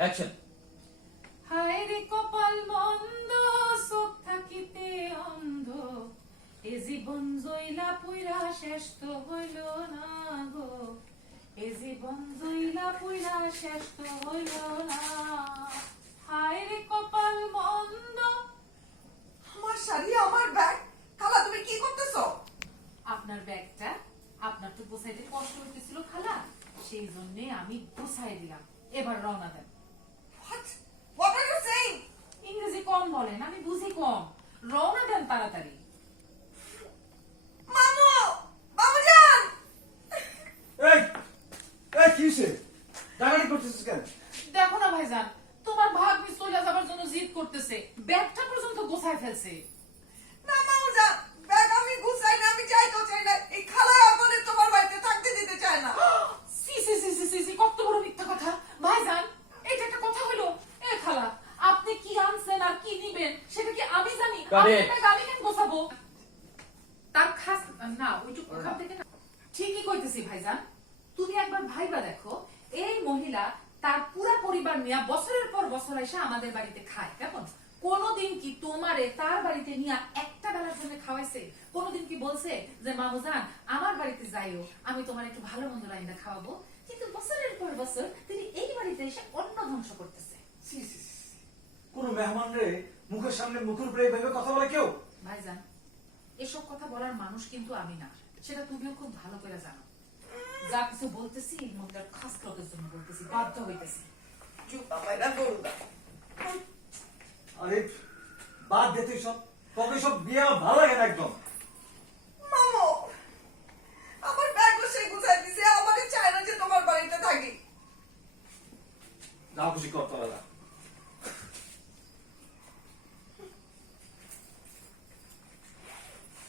Action. হায় রে কপাল মন্দ, চোখ থাকিতে অন্ধ, এ জীবন জইলা পুইরা শেষ তো হইল না গো, এ জীবন জইলা পুইরা শেষ তো হইল না। হায় রে কপাল মন্দ। আমার শাড়ি, আমার ব্যাগ, খালা তুমি কি করতেছো? আপনার ব্যাগটা আপনার তো গোছাইতে কষ্ট হইতেছিল খালা, সেই জন্য আমি গোছাই দিলাম। এবার রওনা দেন। What are you saying? ইংরেজি কম বলেন, আমি বুঝি কম। রওনা দেন তাড়াতাড়ি। মামু, বাবুজান। এই এই কি হইছে? ডাকাডাকি করতেছিস কেন? দেখো না ভাইজান, তোমার ভাগ্নি চলে যাবার জন্য জিদ করতেছে, ব্যাগটা পর্যন্ত গোছায় ফেলছে। না মামুজান, ব্যাগ আমি গুছাই না, আমি চাইতেও চাই না। এই খালা আপনি তোমার বাড়িতে থাকতে দিতে চায় না। সি সি সি সি সি সি, কত বড় মিথ্যা কথা ভাইজান। এটা একটা কথা হইলো? এ খালা, আপনি কি আনছেন আর কি নিবেন সেটা কি আমি জানি? আমি কেন গোছাবো? তার খাস না ওইটুকু ওখান থেকে না। ঠিকই কইতেছি ভাইজান, তুমি একবার ভাইবা দেখো, এই মহিলা তার পুরো পরিবার নিয়ে বছরের পর বছর এসে আমাদের বাড়িতে খায়, কেমন? কোনদিন কি তোমারে তার বাড়িতে নিয়ে একটা বেলার জন্য খাওয়াইছে? কোনদিন কি বলছে যে মামুজান আমার বাড়িতে যাইও, আমি তোমার একটু ভালো মন্দ রান্না খাওয়াবো? কিন্তু বছরের পর বছর তিনি এই বাড়িতে এসে অন্ন ধ্বংস করতেছে। সি সি সি। কোন মেহমান রে মুখের সামনে মুখের উপরে এইভাবে কথা বলে কেউ? ভাইজান, এসব কথা বলার মানুষ কিন্তু আমি না, সেটা তুমিও খুব ভালো করে জানো। যা কিছু বলতেছি মনটার খাস লোকের জন্য বলতেছি, বাধ্য হইতেছি। চুপ আমায়রা বলবা। আরে বাদ দে তুই সব, তোকে সব বিয়ে আমার ভালো লাগে না একদম। মামু, আমার ব্যাগও সে গুছাই দিছে, আমারে চায় না যে তোমার বাড়িতে থাকি। যা খুশি কর তোরা যা।